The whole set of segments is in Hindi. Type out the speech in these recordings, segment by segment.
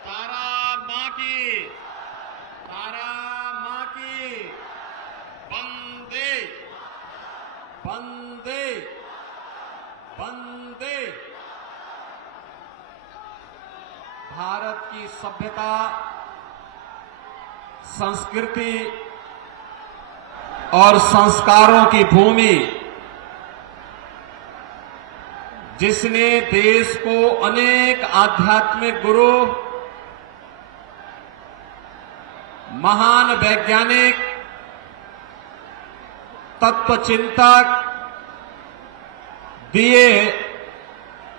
तारा मां की, तारा मां की, वंदे वंदे वंदे। भारत की सभ्यता, संस्कृति और संस्कारों की भूमि, जिसने देश को अनेक आध्यात्मिक गुरु, महान वैज्ञानिक, तत्वचिंतक दिए,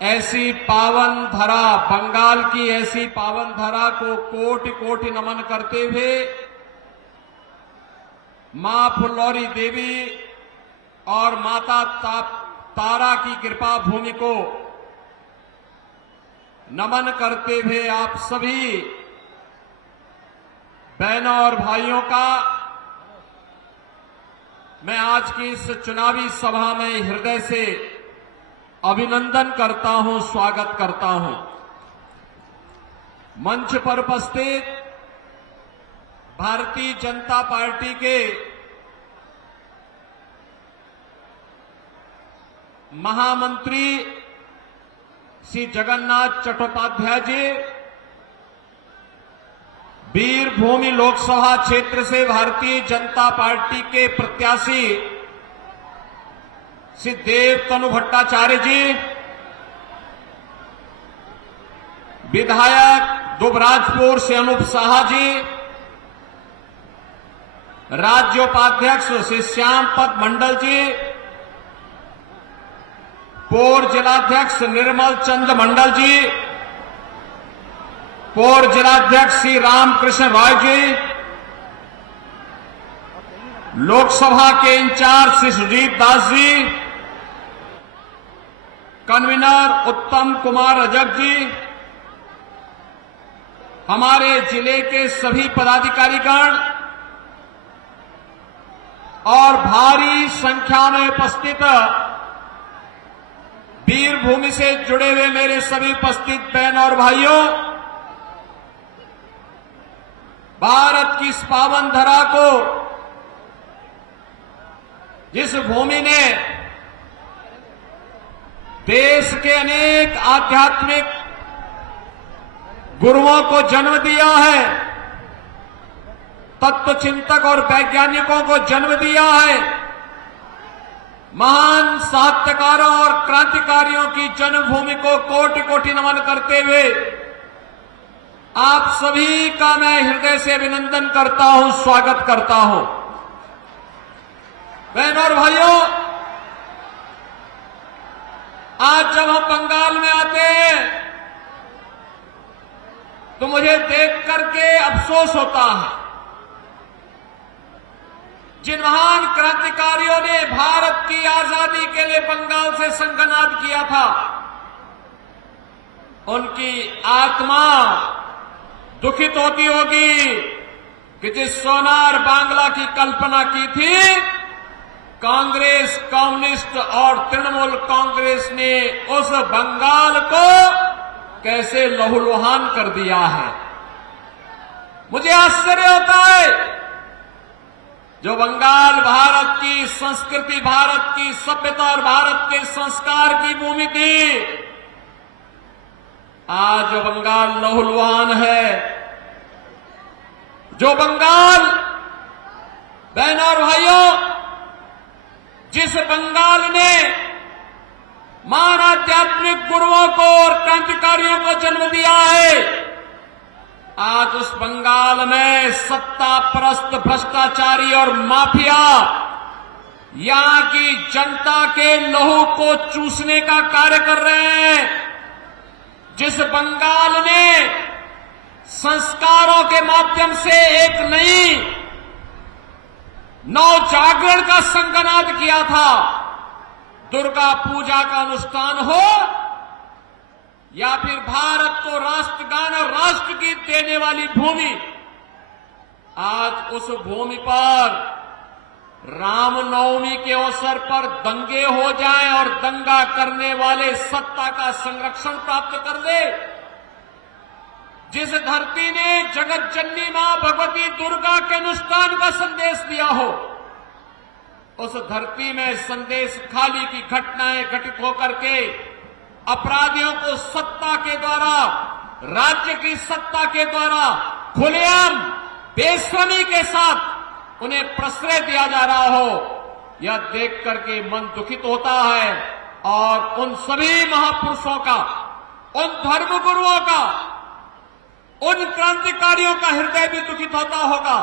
ऐसी पावन धरा, बंगाल की ऐसी पावन धरा को कोटि कोटि नमन करते हुए मां फुल्लौरी देवी और माता तारा की कृपा भूमि को नमन करते हुए आप सभी बहनों और भाइयों का मैं आज की इस चुनावी सभा में हृदय से अभिनंदन करता हूं, स्वागत करता हूं। मंच पर उपस्थित भारतीय जनता पार्टी के महामंत्री श्री जगन्नाथ चट्टोपाध्याय जी, वीरभूमि लोकसभा क्षेत्र से भारतीय जनता पार्टी के प्रत्याशी श्री देवतनु भट्टाचार्य जी, विधायक दुबराजपुर से अनूप साहा जी, राज्योपाध्यक्ष श्री श्यामपद मंडल जी, पूर्व जिलाध्यक्ष निर्मल चंद मंडल जी, पूर्व जिलाध्यक्ष श्री रामकृष्ण रॉय जी, लोकसभा के इंचार्ज श्री सुजीत दास जी, कन्वीनर उत्तम कुमार रजक जी, हमारे जिले के सभी पदाधिकारीगण और भारी संख्या में उपस्थित वीरभूमि से जुड़े हुए मेरे सभी उपस्थित बहन और भाइयों, भारत की इस पावन धरा को, जिस भूमि ने देश के अनेक आध्यात्मिक गुरुओं को जन्म दिया है, तत्वचिंतक और वैज्ञानिकों को जन्म दिया है, महान साहित्यकारों और क्रांतिकारियों की जन्मभूमि को कोटि कोटि नमन करते हुए आप सभी का मैं हृदय से अभिनंदन करता हूं, स्वागत करता हूं। बहनों और भाइयों, आज जब हम बंगाल में आते हैं तो मुझे देख करके अफसोस होता है। जिन महान क्रांतिकारियों ने भारत की आजादी के लिए बंगाल से संघनाद किया था, उनकी आत्मा दुखित होती होगी कि जिस सोनार बांग्ला की कल्पना की थी, कांग्रेस, कम्युनिस्ट और तृणमूल कांग्रेस ने उस बंगाल को कैसे लहूलुहान कर दिया है। मुझे आश्चर्य होता है, जो बंगाल भारत की संस्कृति, भारत की सभ्यता और भारत के संस्कार की भूमि थी, आज जो बंगाल लहूलुहान है, जो बंगाल, बहनों और भाइयों, जिस बंगाल ने महान आध्यात्मिक गुरुओं को और क्रांतिकारियों को जन्म दिया है, आज उस बंगाल में सत्ता परस्त भ्रष्टाचारी और माफिया यहां की जनता के लहू को चूसने का कार्य कर रहे हैं। जिस बंगाल ने संस्कारों के माध्यम से एक नई नवजागरण का संघनाद किया था, दुर्गा पूजा का अनुष्ठान हो या फिर भारत को राष्ट्रगान और राष्ट्रगीत देने वाली भूमि, आज उस भूमि पर रामनवमी के अवसर पर दंगे हो जाएं और दंगा करने वाले सत्ता का संरक्षण प्राप्त कर ले, जिस धरती ने जगत जननी मां भगवती दुर्गा के अनुष्ठान का संदेश दिया हो, उस धरती में संदेश खाली की घटनाएं घटित होकर के अपराधियों को सत्ता के द्वारा, राज्य की सत्ता के द्वारा खुलेआम बेशर्मी के साथ उन्हें प्रश्रय दिया जा रहा हो, यह देख करके मन दुखित होता है। और उन सभी महापुरुषों का, उन धर्मगुरुओं का, उन क्रांतिकारियों का हृदय भी दुखित होता होगा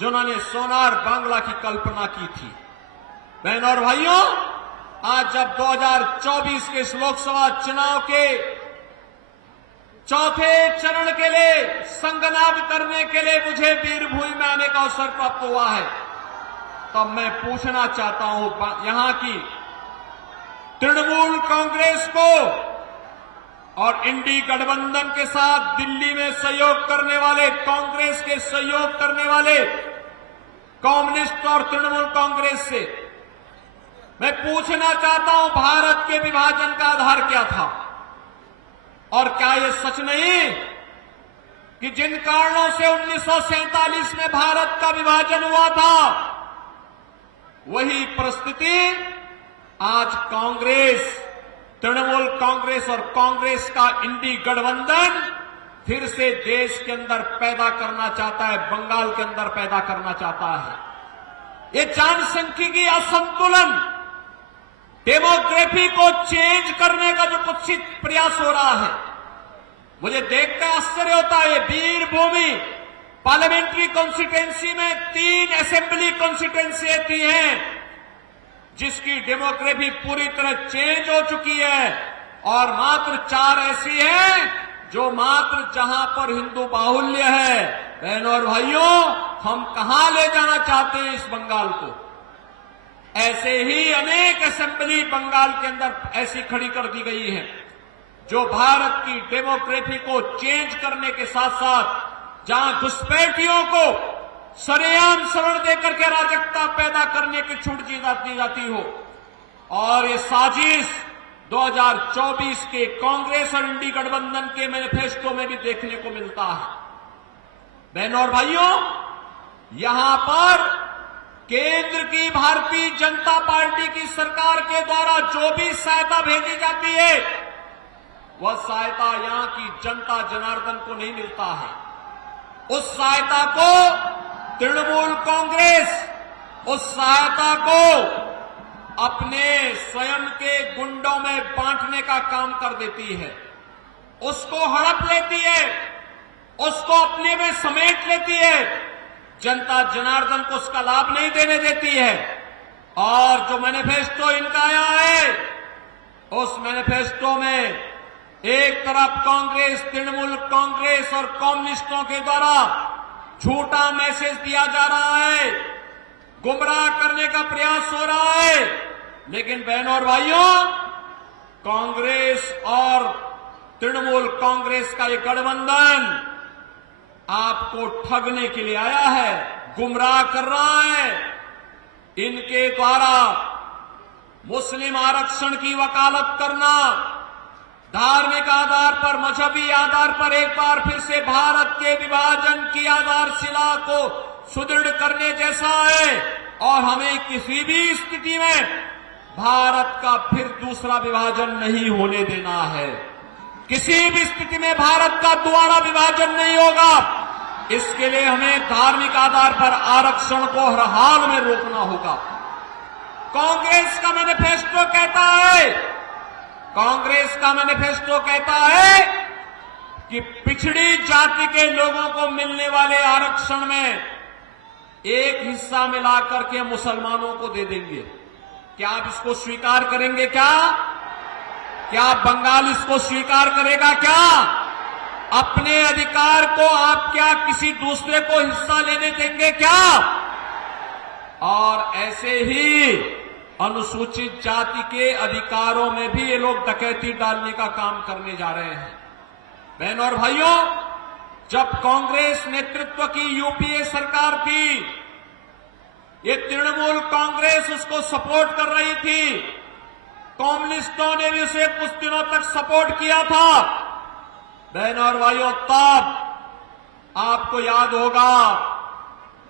जिन्होंने सोनार बांग्ला की कल्पना की थी। बहनों और भाइयों, आज जब 2024 के इस लोकसभा चुनाव के चौथे चरण के लिए संगनाद करने के लिए मुझे वीरभूमि में आने का अवसर प्राप्त हुआ है, तब मैं पूछना चाहता हूं यहां की तृणमूल कांग्रेस को और इंडी गठबंधन के साथ दिल्ली में सहयोग करने वाले, कांग्रेस के सहयोग करने वाले कम्युनिस्ट और तृणमूल कांग्रेस से मैं पूछना चाहता हूं, भारत के विभाजन का आधार क्या था? और क्या यह सच नहीं कि जिन कारणों से 1947 में भारत का विभाजन हुआ था, वही परिस्थिति आज कांग्रेस, तृणमूल कांग्रेस और कांग्रेस का इंडी गठबंधन फिर से देश के अंदर पैदा करना चाहता है, बंगाल के अंदर पैदा करना चाहता है। ये जनसांख्यिकी असंतुलन, डेमोग्राफी को चेंज करने का जो कुत्सित प्रयास हो रहा है, मुझे देखकर आश्चर्य होता है। वीरभूमि पार्लियामेंट्री कॉन्स्टिट्यूएंसी में 3 असेंबली कॉन्स्टिट्यूएंसी आती हैं, जिसकी डेमोग्राफी पूरी तरह चेंज हो चुकी है, और मात्र 4 ऐसी हैं जो मात्र जहां पर हिंदू बाहुल्य है। बहनों और भाइयों, हम कहां ले जाना चाहते हैं इस बंगाल को? ऐसे ही अनेक असेंबली बंगाल के अंदर ऐसी खड़ी कर दी गई है जो भारत की डेमोग्राफी को चेंज करने के साथ साथ जहां घुसपैठियों को सरेआम शरण देकर के अराजकता पैदा करने की छूट दी जाती हो। और ये साजिश 2024 के कांग्रेस और इंडी गठबंधन के मैनिफेस्टो में भी देखने को मिलता है। बहनों और भाइयों, यहां पर केंद्र की भारतीय जनता पार्टी की सरकार के द्वारा जो भी सहायता भेजी जाती है, वह सहायता यहां की जनता जनार्दन को नहीं मिलता है। उस सहायता को तृणमूल कांग्रेस, उस सहायता को अपने स्वयं के गुंडों में बांटने का काम कर देती है, उसको हड़प लेती है, उसको अपने में समेट लेती है, जनता जनार्दन को उसका लाभ नहीं देने देती है। और जो मैनिफेस्टो इनका आया है, उस मैनिफेस्टो में एक तरफ कांग्रेस, तृणमूल कांग्रेस और कम्युनिस्टों के द्वारा झूठा मैसेज दिया जा रहा है, गुमराह करने का प्रयास हो रहा है। लेकिन बहनों और भाइयों, कांग्रेस और तृणमूल कांग्रेस का ये गठबंधन आपको ठगने के लिए आया है, गुमराह कर रहा है। इनके द्वारा मुस्लिम आरक्षण की वकालत करना, धार्मिक आधार पर, मजहबी आधार पर एक बार फिर से भारत के विभाजन की आधारशिला को सुदृढ़ करने जैसा है। और हमें किसी भी स्थिति में भारत का फिर दूसरा विभाजन नहीं होने देना है। किसी भी स्थिति में भारत का दोबारा विभाजन नहीं होगा। इसके लिए हमें धार्मिक आधार पर आरक्षण को हर हाल में रोकना होगा। कांग्रेस का मैनिफेस्टो कहता है, कांग्रेस का मैनिफेस्टो कहता है कि पिछड़ी जाति के लोगों को मिलने वाले आरक्षण में एक हिस्सा मिलाकर के मुसलमानों को दे देंगे। क्या आप इसको स्वीकार करेंगे? क्या बंगाल इसको स्वीकार करेगा? क्या अपने अधिकार को आप क्या किसी दूसरे को हिस्सा लेने देंगे? क्या? और ऐसे ही अनुसूचित जाति के अधिकारों में भी ये लोग डकैती डालने का काम करने जा रहे हैं। बहनों और भाइयों, जब कांग्रेस नेतृत्व की यूपीए सरकार थी, ये तृणमूल कांग्रेस उसको सपोर्ट कर रही थी, कम्युनिस्टों ने भी उसे कुछ दिनों तक सपोर्ट किया था। बहनों और भाइयों, तब आपको याद होगा,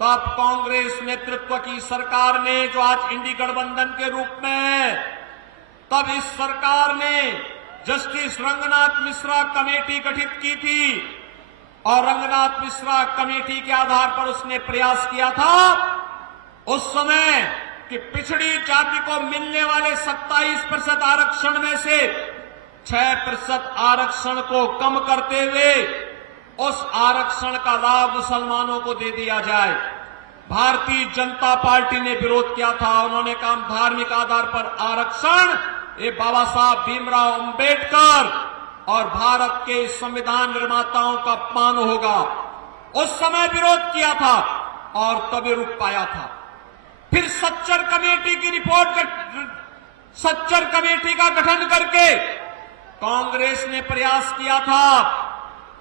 तब कांग्रेस नेतृत्व की सरकार ने, जो आज इंडी गठबंधन के रूप में है, तब इस सरकार ने जस्टिस रंगनाथ मिश्रा कमेटी गठित की थी और रंगनाथ मिश्रा कमेटी के आधार पर उसने प्रयास किया था उस समय कि पिछड़ी जाति को मिलने वाले 27% आरक्षण में से 6% आरक्षण को कम करते हुए उस आरक्षण का लाभ मुसलमानों को दे दिया जाए। भारतीय जनता पार्टी ने विरोध किया था। उन्होंने कहा धार्मिक आधार पर आरक्षण ये बाबा साहब भीमराव अंबेडकर और भारत के संविधान निर्माताओं का अपमान होगा। उस समय विरोध किया था और तभी रुक पाया था। फिर सच्चर कमेटी की रिपोर्ट, सच्चर कमेटी का गठन करके कांग्रेस ने प्रयास किया था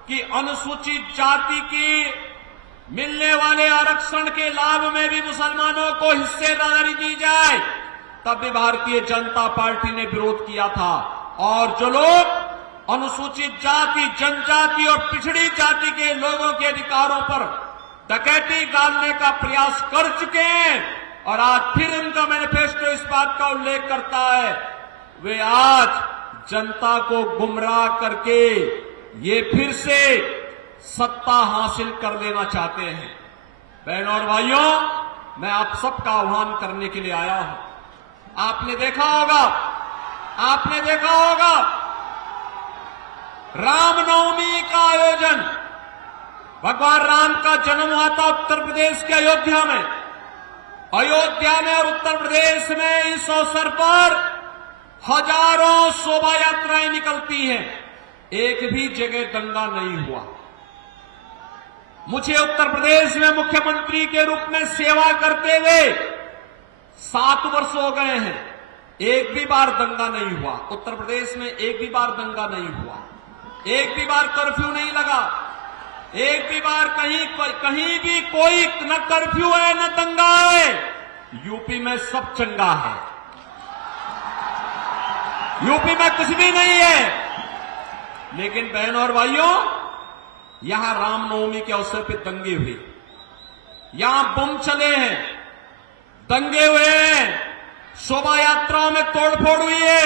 कि अनुसूचित जाति की मिलने वाले आरक्षण के लाभ में भी मुसलमानों को हिस्सेदारी दी जाए। तब भी भारतीय जनता पार्टी ने विरोध किया था। और जो लोग अनुसूचित जाति, जनजाति और पिछड़ी जाति के लोगों के अधिकारों पर डकैती डालने का प्रयास कर चुके हैं और आज फिर उनका मैनिफेस्टो इस बात का उल्लेख करता है, वे आज जनता को गुमराह करके ये फिर से सत्ता हासिल कर लेना चाहते हैं। बहनों और भाइयों, मैं आप सबका आह्वान करने के लिए आया हूं। आपने देखा होगा रामनवमी का आयोजन, भगवान राम का जन्म हुआ था उत्तर प्रदेश के अयोध्या में और उत्तर प्रदेश में इस अवसर पर हजारों शोभा यात्राएं निकलती हैं। एक भी जगह दंगा नहीं हुआ। मुझे उत्तर प्रदेश में मुख्यमंत्री के रूप में सेवा करते हुए 7 वर्ष हो गए हैं। एक भी बार दंगा नहीं हुआ। उत्तर प्रदेश में एक भी बार दंगा नहीं हुआ। एक भी बार कर्फ्यू नहीं लगा। एक भी बार कहीं भी कोई न कर्फ्यू है न दंगा है। यूपी में सब चंगा है। यूपी में कुछ भी नहीं है। लेकिन बहनों और भाइयों, यहां रामनवमी के अवसर पर दंगे हुए, यहां बम चले हैं, दंगे हुए हैं, शोभा यात्राओं में तोड़फोड़ हुई है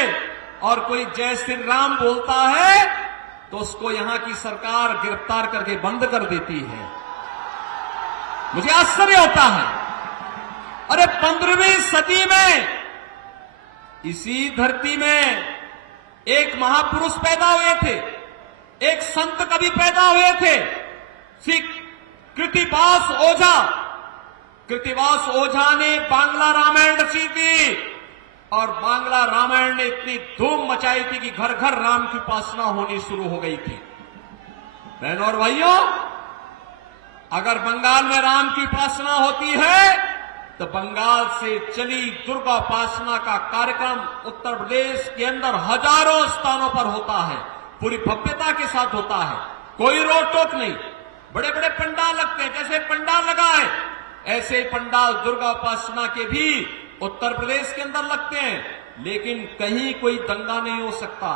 और कोई जय श्री राम बोलता है तो उसको यहां की सरकार गिरफ्तार करके बंद कर देती है। मुझे आश्चर्य होता है। अरे 15वीं सदी में इसी धरती में एक महापुरुष पैदा हुए थे, एक संत कवि पैदा हुए थे, श्री कृतिवास ओझा ने बांग्ला रामायण रची थी और बांग्ला रामायण ने इतनी धूम मचाई थी कि घर घर राम की उपासना होनी शुरू हो गई थी। बहनों और भाइयों, अगर बंगाल में राम की उपासना होती है तो बंगाल से चली दुर्गा उपासना का कार्यक्रम उत्तर प्रदेश के अंदर हजारों स्थानों पर होता है, पूरी भव्यता के साथ होता है, कोई रोक टोक नहीं। बड़े बड़े पंडाल लगते हैं, जैसे पंडाल लगा है ऐसे पंडाल दुर्गा उपासना के भी उत्तर प्रदेश के अंदर लगते हैं। लेकिन कहीं कोई दंगा नहीं हो सकता,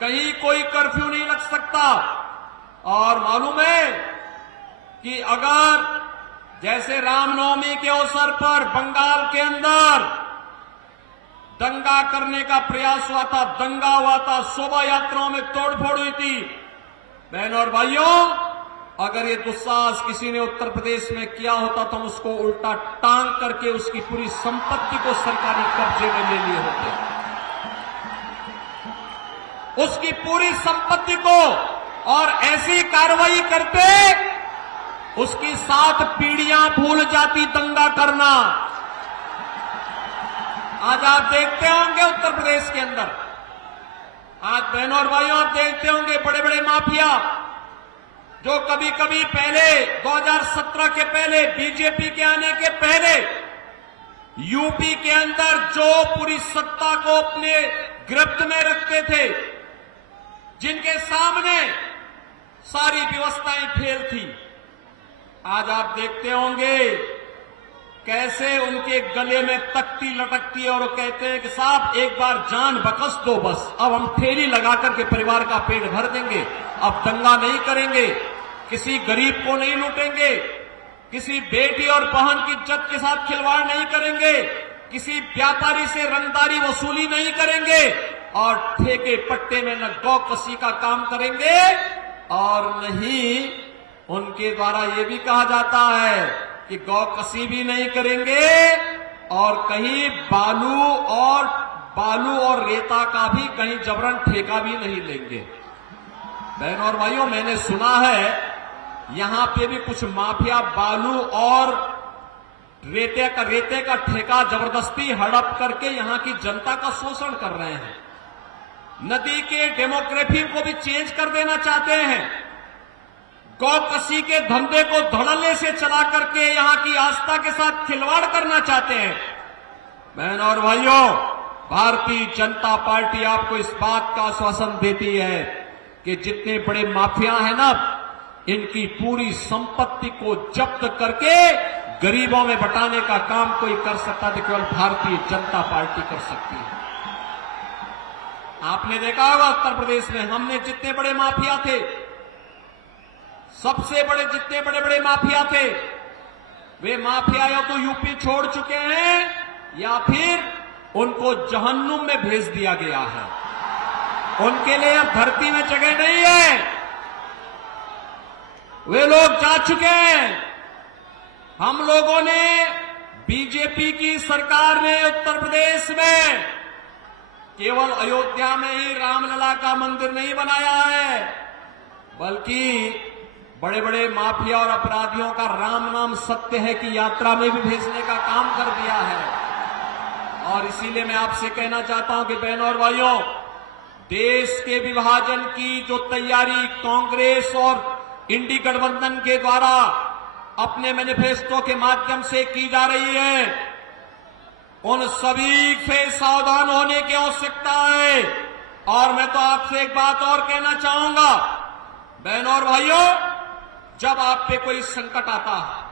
कहीं कोई कर्फ्यू नहीं लग सकता। और मालूम है कि अगर जैसे रामनवमी के अवसर पर बंगाल के अंदर दंगा करने का प्रयास हुआ था, दंगा हुआ था, शोभा यात्राओं में तोड़फोड़ हुई थी। बहनों और भाइयों, अगर ये दुस्साहस किसी ने उत्तर प्रदेश में किया होता तो हम उसको उल्टा टांग करके उसकी पूरी संपत्ति को सरकारी कब्जे में ले लिए होते, उसकी पूरी संपत्ति को, और ऐसी कार्रवाई करते उसकी 7 पीढ़ियां भूल जाती दंगा करना। आज आप देखते होंगे उत्तर प्रदेश के अंदर, आज बहनों और भाइयों आप देखते होंगे बड़े बड़े माफिया जो कभी कभी पहले 2017 के पहले, बीजेपी के आने के पहले यूपी के अंदर जो पूरी सत्ता को अपने गिरफ्त में रखते थे, जिनके सामने सारी व्यवस्थाएं फेल थी, आज आप देखते होंगे कैसे उनके गले में तख्ती लटकती है और वो कहते हैं कि साहब एक बार जान बकस दो, बस अब हम ठेली लगा करके परिवार का पेट भर देंगे, अब दंगा नहीं करेंगे, किसी गरीब को नहीं लूटेंगे, किसी बेटी और बहन की इज्जत के साथ खिलवाड़ नहीं करेंगे, किसी व्यापारी से रंगदारी वसूली नहीं करेंगे और ठेके पट्टे में न गौ कसी का काम करेंगे और नहीं उनके द्वारा ये भी कहा जाता है कि गौ कसी भी नहीं करेंगे और कहीं बालू और रेता का भी कहीं जबरन ठेका भी नहीं लेंगे। बहनों और भाइयों, मैंने सुना है यहां पे भी कुछ माफिया बालू और रेते का ठेका जबरदस्ती हड़प करके यहां की जनता का शोषण कर रहे हैं। नदी के डेमोग्राफी को भी चेंज कर देना चाहते हैं। गौ कसी के धंधे को धड़ल्ले से चला करके यहां की आस्था के साथ खिलवाड़ करना चाहते हैं। बहनों और भाइयों, भारतीय जनता पार्टी आपको इस बात का आश्वासन देती है कि जितने बड़े माफिया हैं ना, इनकी पूरी संपत्ति को जब्त करके गरीबों में बंटाने का काम कोई कर सकता तो केवल भारतीय जनता पार्टी कर सकती है। आपने देखा होगा उत्तर प्रदेश में हमने जितने बड़े माफिया थे, सबसे बड़े जितने बड़े बड़े माफिया थे, वे माफिया या तो यूपी छोड़ चुके हैं या फिर उनको जहन्नुम में भेज दिया गया है। उनके लिए अब धरती में जगह नहीं है, वे लोग जा चुके हैं। हम लोगों ने, बीजेपी की सरकार ने उत्तर प्रदेश में केवल अयोध्या में ही रामलला का मंदिर नहीं बनाया है, बल्कि बड़े बड़े माफिया और अपराधियों का राम नाम सत्य है कि यात्रा में भी भेजने का काम कर दिया है। और इसीलिए मैं आपसे कहना चाहता हूं कि बहनों और भाइयों, देश के विभाजन की जो तैयारी कांग्रेस और इंडी गठबंधन के द्वारा अपने मैनिफेस्टो के माध्यम से की जा रही है, उन सभी से सावधान होने की आवश्यकता है। और मैं तो आपसे एक बात और कहना चाहूंगा, बहनों और भाइयों, जब आप पे कोई संकट आता है,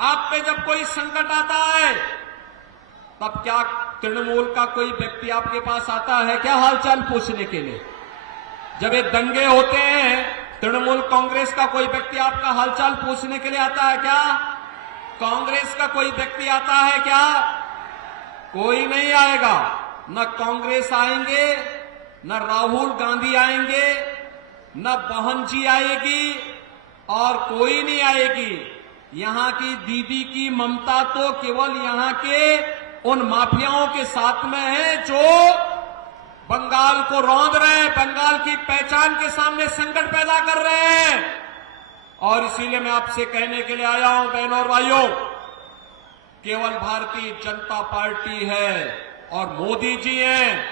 आप पे जब कोई संकट आता है, तब क्या तृणमूल का कोई व्यक्ति आपके पास आता है क्या हालचाल पूछने के लिए? जब ये दंगे होते हैं, तृणमूल कांग्रेस का कोई व्यक्ति आपका हालचाल पूछने के लिए आता है क्या? कांग्रेस का कोई व्यक्ति आता है क्या? कोई नहीं आएगा। न कांग्रेस आएंगे, न राहुल गांधी आएंगे, न बहन जी आएगी और कोई नहीं आएगी। यहां की दीदी की ममता तो केवल यहां के उन माफियाओं के साथ में है जो बंगाल को रौंद रहे हैं, बंगाल की पहचान के सामने संकट पैदा कर रहे हैं। और इसीलिए मैं आपसे कहने के लिए आया हूं, बहनों और भाइयों, केवल भारतीय जनता पार्टी है और मोदी जी हैं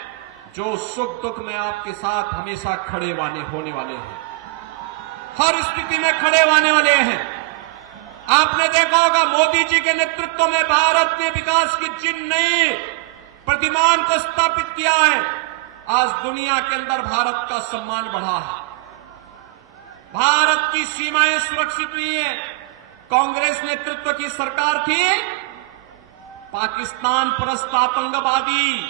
जो सुख दुख में आपके साथ हमेशा खड़े होने वाले हैं, हर स्थिति में खड़े होने वाले हैं। आपने देखा होगा मोदी जी के नेतृत्व में भारत ने विकास की जिन नई प्रतिमान को स्थापित किया है, आज दुनिया के अंदर भारत का सम्मान बढ़ा है, भारत की सीमाएं सुरक्षित हुई है। कांग्रेस नेतृत्व की सरकार थी, पाकिस्तान परस्त आतंकवादी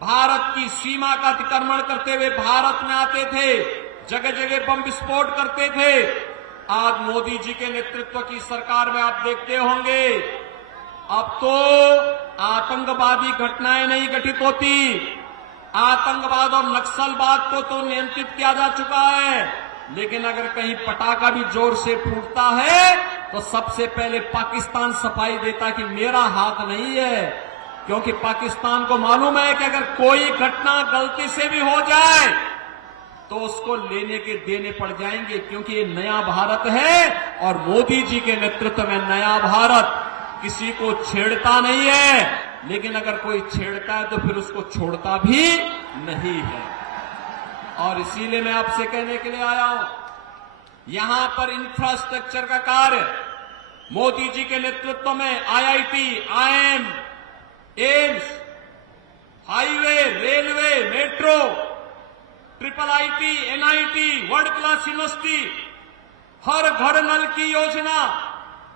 भारत की सीमा का अतिक्रमण करते हुए भारत में आते थे, जगह जगह बम विस्फोट करते थे। आज मोदी जी के नेतृत्व की सरकार में आप देखते होंगे, अब तो आतंकवादी घटनाएं नहीं घटित होती, आतंकवाद और नक्सलवाद को तो नियंत्रित किया जा चुका है। लेकिन अगर कहीं पटाखा भी जोर से फूटता है तो सबसे पहले पाकिस्तान सफाई देता कि मेरा हाथ नहीं है, क्योंकि पाकिस्तान को मालूम है कि अगर कोई घटना गलती से भी हो जाए तो उसको लेने के देने पड़ जाएंगे, क्योंकि ये नया भारत है और मोदी जी के नेतृत्व में नया भारत किसी को छेड़ता नहीं है, लेकिन अगर कोई छेड़ता है तो फिर उसको छोड़ता भी नहीं है। और इसीलिए मैं आपसे कहने के लिए आया हूं, यहां पर इंफ्रास्ट्रक्चर का कार्य मोदी जी के नेतृत्व में IIT, IIM, AIIMS, highway, railway, metro, triple IT, NIT, world class university, हर घर नल की योजना,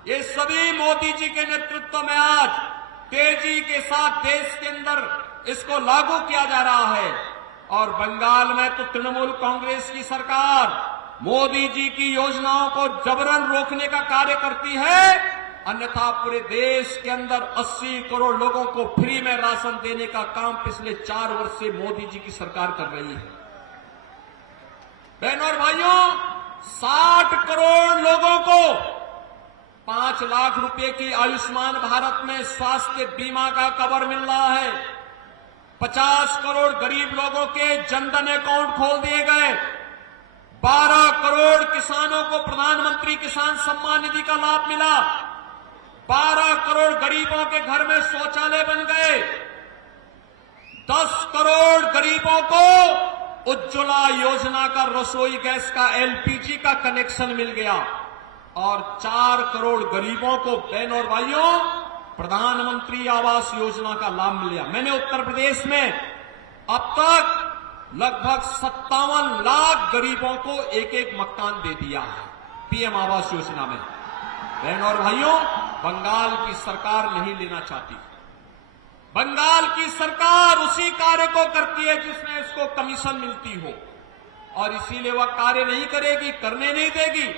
ये सभी मोदी जी के नेतृत्व में आज तेजी के साथ देश के अंदर इसको लागू किया जा रहा है। और बंगाल में तो तृणमूल कांग्रेस की सरकार मोदी जी की योजनाओं को जबरन रोकने का कार्य करती है, अन्यथा पूरे देश के अंदर 80 करोड़ लोगों को फ्री में राशन देने का काम पिछले 4 वर्ष से मोदी जी की सरकार कर रही है। बहनों और भाइयों, 60 करोड़ लोगों को 5 लाख रुपए की आयुष्मान भारत में स्वास्थ्य बीमा का कवर मिल रहा है। 50 करोड़ गरीब लोगों के जनधन अकाउंट खोल दिए गए। 12 करोड़ किसानों को प्रधानमंत्री किसान सम्मान निधि का लाभ मिला। 12 करोड़ गरीबों के घर में शौचालय बन गए। 10 करोड़ गरीबों को उज्ज्वला योजना का रसोई गैस का एलपीजी का कनेक्शन मिल गया। और 4 करोड़ गरीबों को, बहनों और भाइयों, प्रधानमंत्री आवास योजना का लाभ मिल गया। मैंने उत्तर प्रदेश में अब तक लगभग 57 लाख गरीबों को एक एक मकान दे दिया है पीएम आवास योजना में। बहनों और भाइयों, बंगाल की सरकार नहीं लेना चाहती। बंगाल की सरकार उसी कार्य को करती है जिसमें इसको कमीशन मिलती हो, और इसीलिए वह कार्य नहीं करेगी, करने नहीं देगी।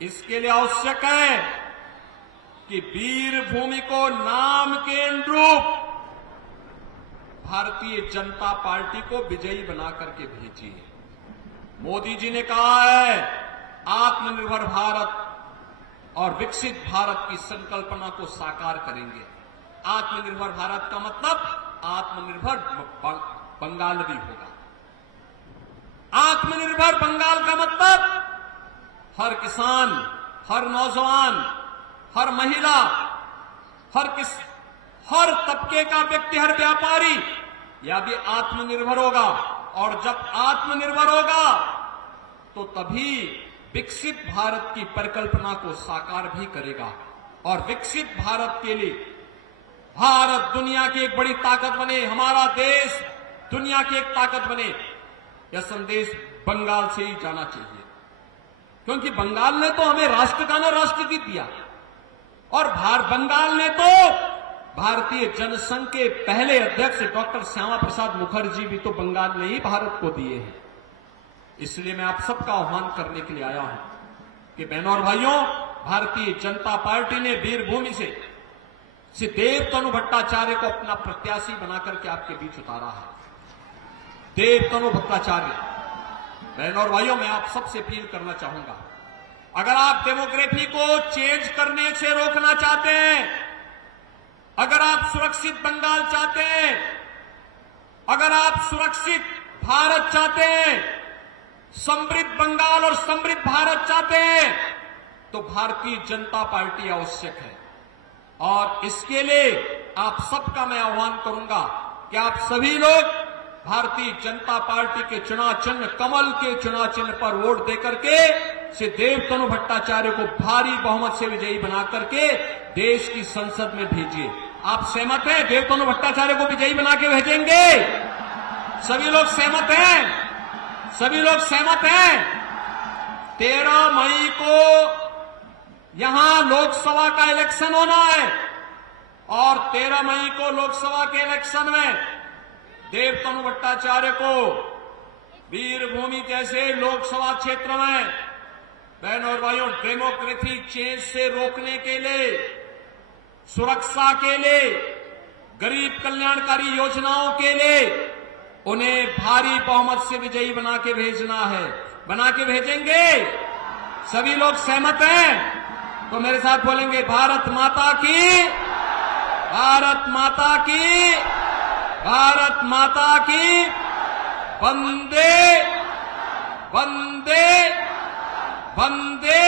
इसके लिए आवश्यक है कि वीरभूमि को नाम के अनुरूप भारतीय जनता पार्टी को विजयी बना करके भेजिए। मोदी जी ने कहा है आत्मनिर्भर भारत और विकसित भारत की संकल्पना को साकार करेंगे। आत्मनिर्भर भारत का मतलब आत्मनिर्भर बंगाल भी होगा। आत्मनिर्भर बंगाल का मतलब हर किसान, हर नौजवान, हर महिला, हर तबके का व्यक्ति, हर व्यापारी यह भी आत्मनिर्भर होगा। और जब आत्मनिर्भर होगा तो तभी विकसित भारत की परिकल्पना को साकार भी करेगा। और विकसित भारत के लिए भारत दुनिया की एक बड़ी ताकत बने, हमारा देश दुनिया की एक ताकत बने, यह संदेश बंगाल से ही जाना चाहिए। क्योंकि बंगाल ने तो हमें राष्ट्रगान और राष्ट्रगीत दिया, और बंगाल ने तो भारतीय जनसंघ के पहले अध्यक्ष डॉक्टर श्यामा प्रसाद मुखर्जी भी तो बंगाल ने ही भारत को दिए हैं। इसलिए मैं आप सबका आह्वान करने के लिए आया हूं कि बहनों और भाइयों, भारतीय जनता पार्टी ने वीरभूमि से देव तनु भट्टाचार्य को अपना प्रत्याशी बनाकर के आपके बीच उतारा है। देव तनु भट्टाचार्य, बहनों और भाइयों, मैं आप सबसे अपील करना चाहूंगा, अगर आप डेमोग्राफी को चेंज करने से रोकना चाहते हैं, अगर आप सुरक्षित बंगाल चाहते हैं, अगर आप सुरक्षित भारत चाहते हैं, समृद्ध बंगाल और समृद्ध भारत चाहते हैं, तो भारतीय जनता पार्टी आवश्यक है। और इसके लिए आप सबका मैं आह्वान करूंगा कि आप सभी लोग भारतीय जनता पार्टी के चुनाव चिन्ह, कमल के चुनाव चिन्ह पर वोट देकर के श्री देव तनु भट्टाचार्य को भारी बहुमत से विजयी बना करके देश की संसद में भेजिए। आप सहमत हैं? देव तनु भट्टाचार्य को विजयी बना के भेजेंगे? सभी लोग सहमत हैं? सभी लोग सहमत हैं? 13 मई को यहां लोकसभा का इलेक्शन होना है, और 13 मई को लोकसभा के इलेक्शन में देव तनु भट्टाचार्य को वीरभूमि जैसे लोकसभा क्षेत्र में, बहनों और भाइयों, डेमोक्रेटिक चेंज से रोकने के लिए, सुरक्षा के लिए, गरीब कल्याणकारी योजनाओं के लिए उन्हें भारी बहुमत से विजयी बना के भेजना है। बना के भेजेंगे? सभी लोग सहमत हैं? तो मेरे साथ बोलेंगे, भारत माता की, भारत माता की, भारत माता की, वंदे वंदे वंदे